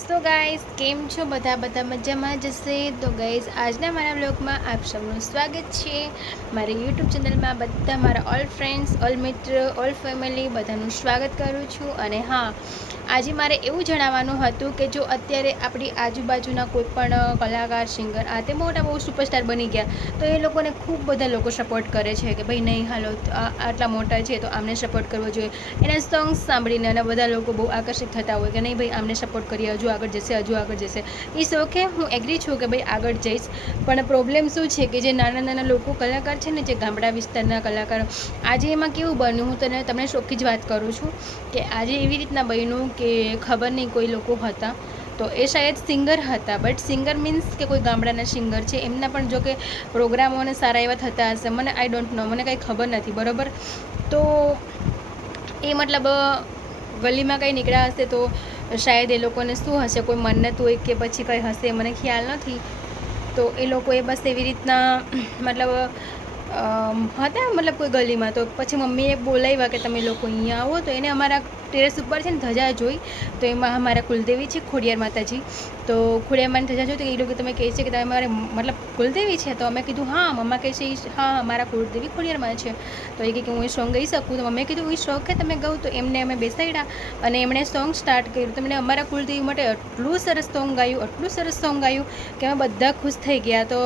So guys કેમ છો બધા? બધા મજામાં જશે તો ગાઈઝ આજના મારા બ્લોગમાં આપ સૌનું સ્વાગત છે. મારી યુટ્યુબ ચેનલમાં બધા મારા ઓલ ફ્રેન્ડ્સ ઓલ મિત્ર ઓલ ફેમિલી બધાનું સ્વાગત કરું છું. અને હા, આજે મારે એવું જણાવવાનું હતું કે જો અત્યારે આપણી આજુબાજુના કોઈ પણ કલાકાર સિંગર આ તે મોટા બહુ સુપરસ્ટાર બની ગયા, તો એ લોકોને ખૂબ બધા લોકો સપોર્ટ કરે છે કે ભાઈ નહીં, હાલો આટલા મોટા છે તો આમને સપોર્ટ કરવો જોઈએ. એના સોંગ્સ સાંભળીને અને બધા લોકો બહુ આકર્ષિત થતા હોય કે નહીં, ભાઈ આમને સપોર્ટ કરીએ હજુ આગળ જશે, હજુ આગળ જશે. એ શોખે હું એગ્રી છું કે ભાઈ આગળ જઈશ. પણ પ્રોબ્લેમ શું છે કે જે નાના નાના લોકો કલાકાર છે ને, જે ગામડા વિસ્તારના કલાકારો, આજે એમાં કેવું બન્યું? હું તને, તમને શોખી જ વાત કરું છું કે આજે એવી રીતના બન્યું કે ખબર નહીં કોઈ લોકો હતા. તો એ શાયદ સિંગર હતા બટ સિંગર મીન્સ કે કોઈ ગામડાના સિંગર છે. એમના પણ જો કે પ્રોગ્રામો અને સારા એવા થતા હશે. મને આઈ ડોન્ટ નો મને કાંઈ ખબર નથી, બરાબર? તો એ મતલબ ગલીમાં કંઈ નીકળ્યા હશે તો શાયદ એ લોકોને શું હશે? કોઈ મન્નત હોય કે પછી કંઈ હશે? મને ખ્યાલ નથી. તો એ લોકોએ બસ એવી રીતના, મતલબ હતા, મતલબ કોઈ ગલીમાં. તો પછી મમ્મીએ બોલાવ્યા કે તમે લોકો અહીંયા આવો. તો એને અમારા ટેરેસ ઉપર છે ને ધજા જોઈ. તો એમાં અમારા કુલદેવી છે, ખોડિયાર માતાજી. તો ખોડિયાર માની ધજા જોઈ તો એ લોકો તમે કહે છે કે તમે મારે મતલબ કુલદેવી છે. તો અમે કીધું, હા, મમ્મા કહે છે "ઈ- હા અમારા કુલદેવી ખોડિયારમાં છે. તો એ કહે કે, હું એ સોંગ ગાઈ શકું. તો મમ્મીએ કીધું એ શોખ કે તમે ગાઉં તો એમને અમે બેસાડ્યા. અને એમણે સોંગ સ્ટાર્ટ કર્યું. તો એમણે અમારા કુલદેવી માટે એટલું સરસ સોંગ ગાયું, એટલું સરસ સોંગ ગાયું કે અમે બધા ખુશ થઈ ગયા. તો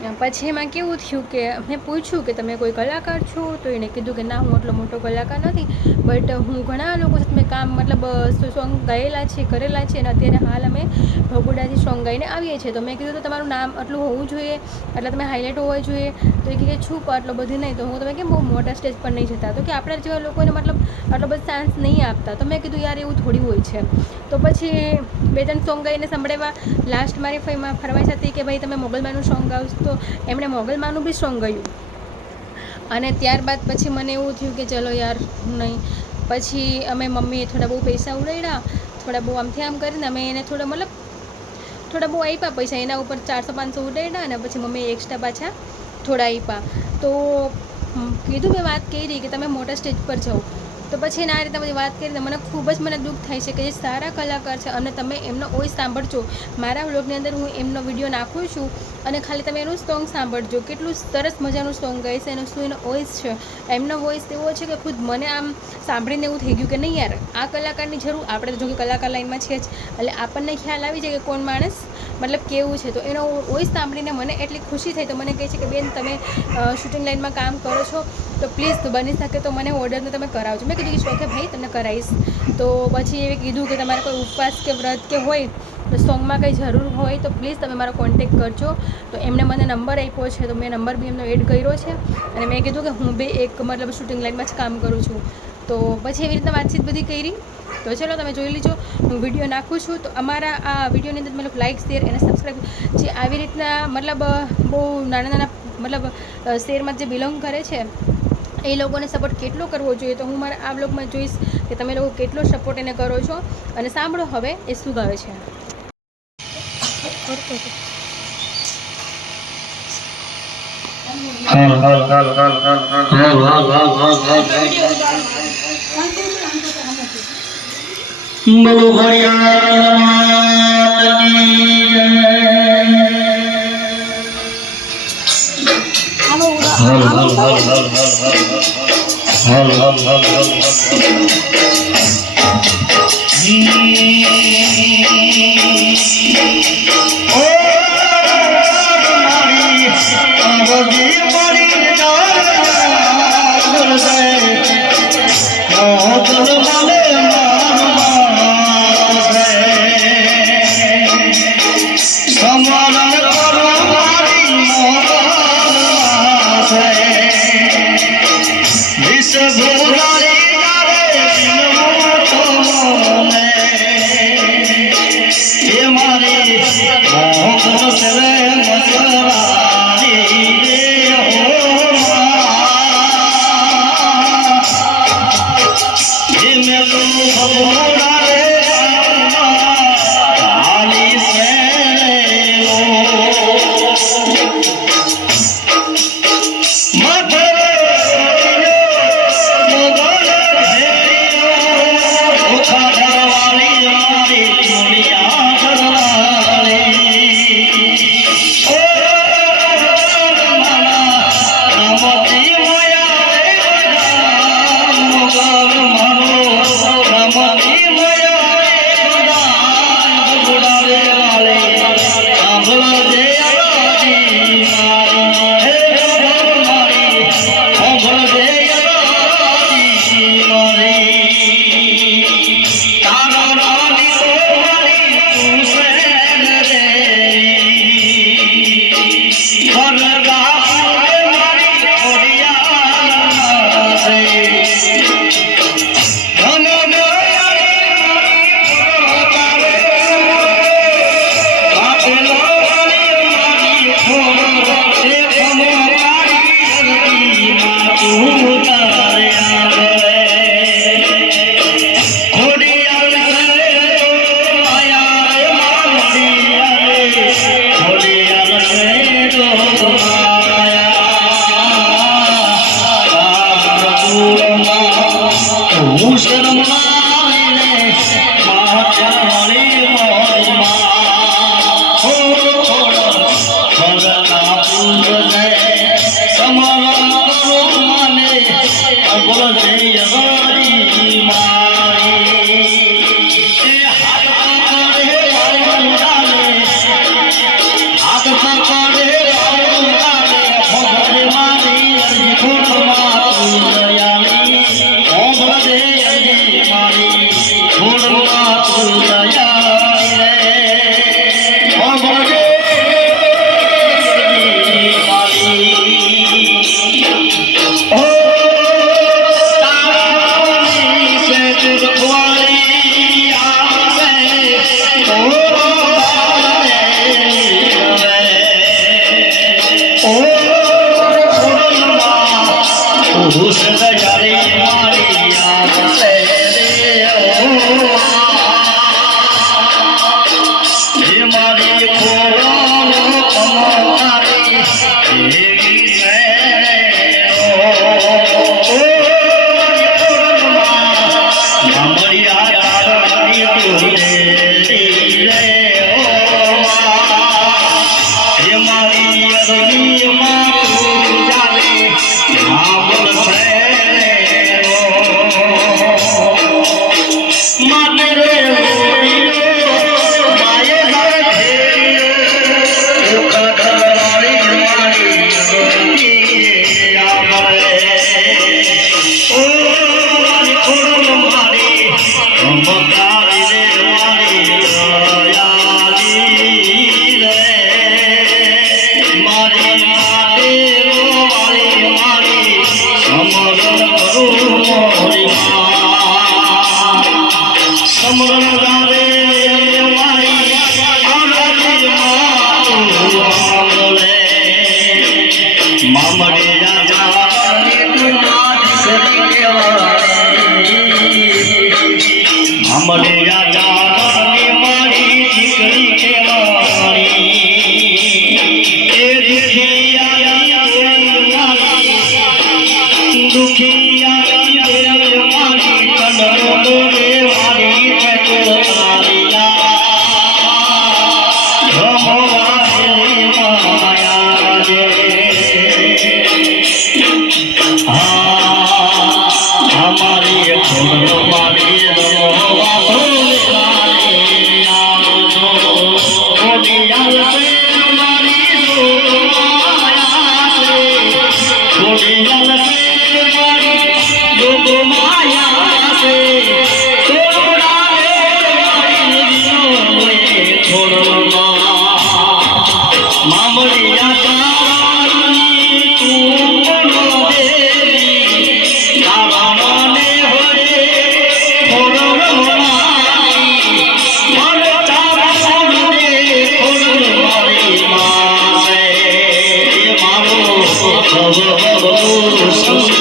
પછી એમાં કેવું થયું કે મેં પૂછ્યું કે તમે કોઈ કલાકાર છો? તો એને કીધું કે ના, હું એટલો મોટો કલાકાર નથી, બટ હું ઘણા લોકો સાથે મેં કામ, મતલબ સોંગ ગાયેલા છે, કરેલા છે, અને અત્યારે હાલ અમે ભગુડાથી સોંગ ગાઈને આવીએ છીએ. તો મેં કીધું તો તમારું નામ આટલું હોવું જોઈએ એટલે તમે હાઇલાઇટ હોવા જોઈએ તો એ કે છું પણ આટલો બધું નહીં. તો હું તમે કેમ બહુ મોટા સ્ટેજ પર નહીં જતા. તો કે આપણા જેવા લોકોને મતલબ આટલો બધો ચાન્સ નહીં આપતા. તો મેં કીધું, યાર, એવું થોડી હોય છે. તો પછી બે ત્રણ સોંગ ગાઈને સંભળાવ્યા. લાસ્ટ મારી ફઈમાં ફરમાઈશ હતી કે, ભાઈ, તમે મોગલમાનું સોંગ ગાવશો તો એમણે મોગલમાનું બી સોંગ ગાયું. અને ત્યારબાદ પછી મને એવું થયું કે, ચલો યાર નહીં. પછી અમે મમ્મીએ થોડા બહુ પૈસા ઉડાડ્યા, થોડા બહુ આમથી આમ કરીને અમે એને થોડા મતલબ, થોડા બહુ આપ્યા પૈસા એના ઉપર ચારસો પાંચસો ઉડાડ્યા અને પછી મમ્મીએ એક્સ્ટ્રા પાછા થોડા આપ્યા તો કીધું મેં વાત કરી કે તમે મોટા સ્ટેજ પર જાઓ. તો પછી આ રીતે બધી વાત કરીને મને ખૂબ જ મને દુઃખ થાય છે કે જે સારા કલાકાર છે અને તમે એમનો વોઇસ સાંભળજો. મારા વ્લોગની અંદર હું એમનો વીડિયો નાખું છું. અને ખાલી તમે એનું સોંગ સાંભળજો. કેટલું સરસ મજાનું સોંગ ગાય છે. એનું શું એનો વોઇસ છે? એમનો વોઇસ એવો છે કે ખુદ મને આમ સાંભળીને એવું થઈ ગયું કે નહીં યાર, આ કલાકારની જરૂર, આપણે તો જો કે કલાકાર લાઈનમાં છીએ જ. એટલે આપણને ખ્યાલ આવી જાય કે કોણ માણસ મતલબ કેવું છે. તો એનો વોઇસ સાંભળીને મને એટલી ખુશી થઈ તો મને કહે છે કે, બેન, તમે શૂટિંગ લાઈનમાં કામ કરો છો, તો પ્લીઝ બની શકે તો મને ઓર્ડરને તમે કરાવજો. મેં કીધું કે શોખે ભાઈ, તમને કરાવીશ. તો પછી એવી કીધું કે, તમારે કોઈ ઉપવાસ કે વ્રત કે હોય સોંગમાં કંઈ જરૂર હોય તો પ્લીઝ તમે મારો કોન્ટેક કરજો. તો એમણે મને નંબર આપ્યો છે, તો મેં નંબર બી એમનો એડ કર્યો છે. અને મેં કીધું કે હું બી એક મતલબ શૂટિંગ લાઇનમાં જ કામ કરું છું. તો પછી એવી રીતના વાતચીત બધી કરી. તો ચલો તમે જોઈ લીજો, હું વીડિયો નાખું છું. તો અમારા આ વિડીયોની અંદર મતલબ લાઇક શેર અને સબસ્ક્રાઈબ જે આવી રીતના મતલબ બહુ નાના નાના મતલબ શેરમાં જે બિલોંગ કરે છે, એ લોકોને સપોર્ટ કેટલો કરવો જોઈએ? તો હું મારા આ બ્લોગમાં જોઈશ કે તમે લોકો કેટલો સપોર્ટ એને કરો છો? અને સાંભળો હવે એ શું ગાવે છે. હાલ હાલ હાલ હાલ હાલ હાલ હાલ હાલ હાલ હાલ. હાલ હાલ Oh, my God. અમારી અમારી માં. 我只要在飞 Deus.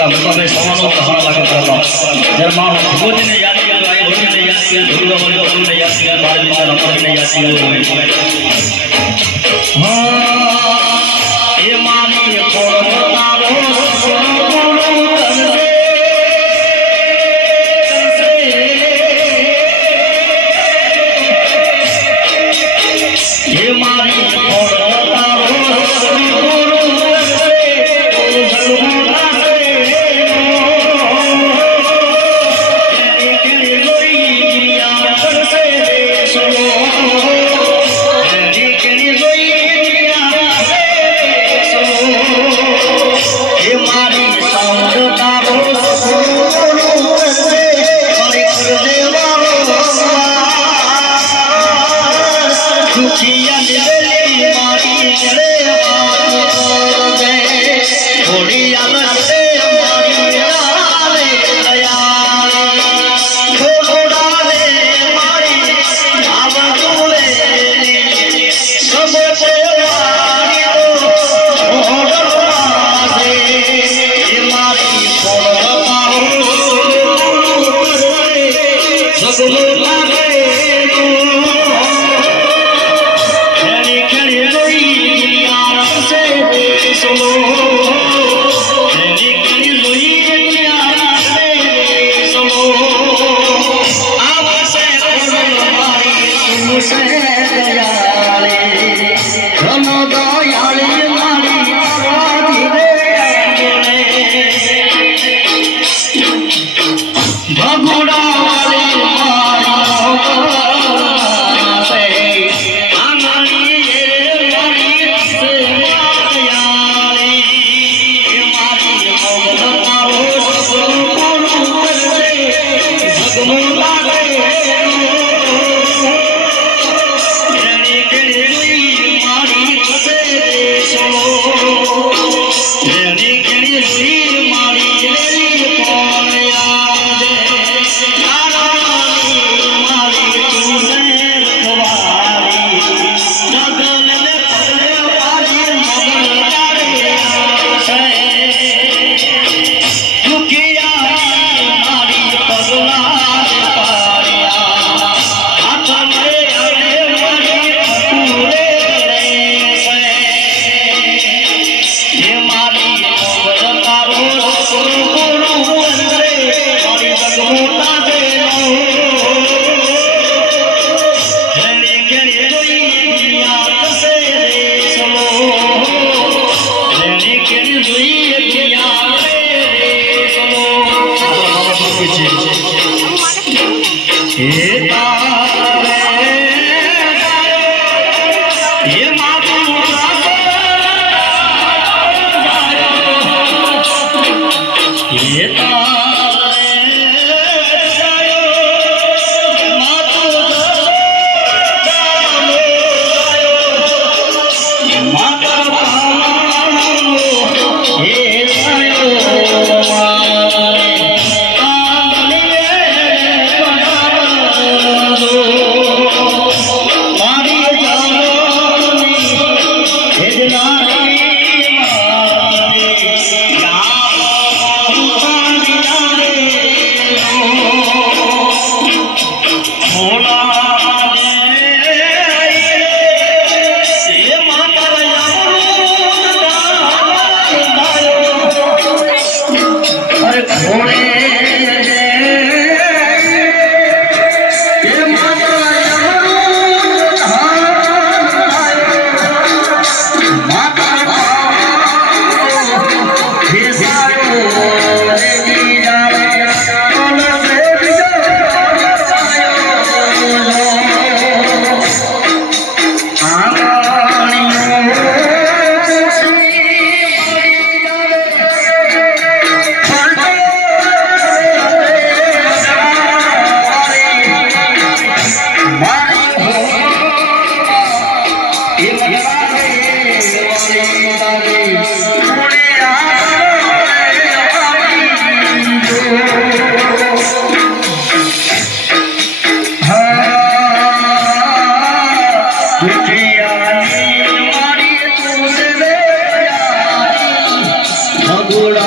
ತಮ್ಮದೇ ಸಮಾನೋತ್ತ ಹೊರಲಾಗುತ್ತಲ್ಲ ಧರ್ಮ ಭೂಮಿನ ಯಾತ್ರಿಗಳು ಭೂಮಿನ ಯಾತ್ರಿಗಳು ದುರ್ಗ ವರ್ಗ ಭೂಮಿನ ಯಾತ್ರಿಗಳು ಬಾಳಿನ ನಮ್ಮ ಯಾತ್ರಿಗಳು Oh. కూడా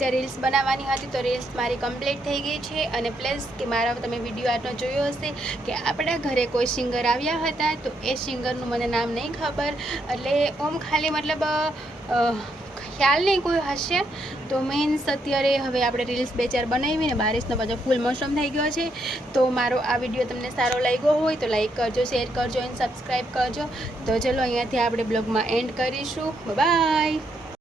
ચાર રીલ્સ બનાવવાની હતી તો રીલ્સ મારી કમ્પ્લીટ થઈ ગઈ છે અને પ્લસ કે મારા તમે વીડિયો આટલો જોયો હશે કે આપણા ઘરે કોઈ સિંગર આવ્યા હતા તો એ સિંગરનું મને નામ નહીં ખબર. એટલે ઓમ ખાલી મતલબ ખ્યાલ નહીં કોઈ હશે. તો મીન્સ અત્યારે હવે આપણે રીલ્સ બે ચાર બનાવીને બારિશનો પાછો ફૂલ મોસમ થઈ ગયો છે. તો મારો આ વીડિયો તમને સારો લાગ્યો હોય તો લાઈક કરજો શેર કરજો અને સબસ્ક્રાઈબ કરજો. તો ચલો અહીંયાથી આપણે બ્લોગમાં એન્ડ કરીશું. બાય